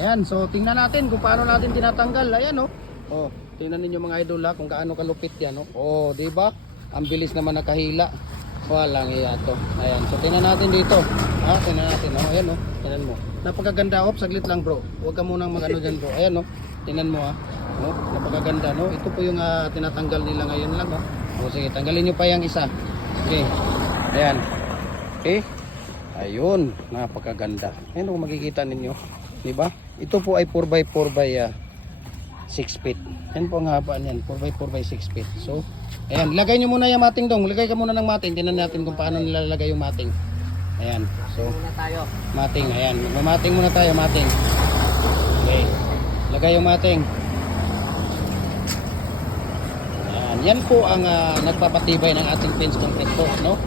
Ayan, so tingnan natin kung paano natin tinatanggal. Ayan oh. Oh, tingnan niyo mga idol ha, kung gaano kalupit yan oh. Oh, di ba? Ang bilis naman nakahila. Walang iya to. Ayan, so tingnan natin dito. Ha, tingnan natin oh. Ayan oh. Tingnan mo. Napakaganda oh, saglit lang bro. Huwag ka munang magano diyan bro. Ayan oh. Tingnan mo ha. Oh, napakaganda no. Ito po yung tinatanggal nila ngayon lang oh. O sige, tanggalin niyo pa yung isa. Okay. Ayan. Okay. Ayun, napakaganda. Ayan kung makikita ninyo, 'di ba? Ito po ay 4x4 by 6 feet. Yan po ang haba niyan, 4x4 by 6 feet. So, ayan, lagay niyo muna yung mating dong. Lagay ka muna ng mating. Tingnan natin kung paano nilalagay yung mating. Ayan. So, muna tayo. Mating, ayan. Mating muna tayo, mating. Okay. Lagay yung mating. Ayan, yan po ang nagpapatibay ng ating fence concrete post, no?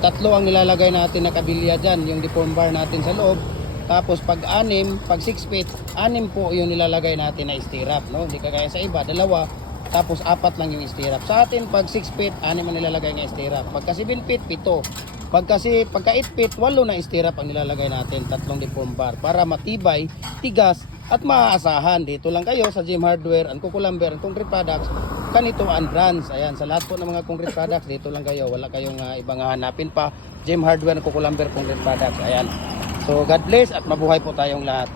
Tatlo ang nilalagay natin na kabilya dyan, yung deform bar natin sa loob. Tapos pag 6 feet, 6 po yung nilalagay natin na stirrup, no? Hindi kagaya sa iba, 2, tapos 4 lang yung stirrup. Sa atin pag 6 feet, 6 ang nilalagay na stirrup. Pagka 7 feet, 7. Pagka 8 feet, 8 na stirrup ang nilalagay natin, 3 deform bar para matibay, tigas at maaasahan. Dito lang kayo sa Gem Hardware and Kukulamber and Concrete Products. Ganito ang brands. Ayan, sa lahat po ng mga concrete products, dito lang kayo. Wala kayong ibang hanapin pa. Gem Hardware and Kukulamber Concrete Products. Ayan. So, God bless at mabuhay po tayong lahat.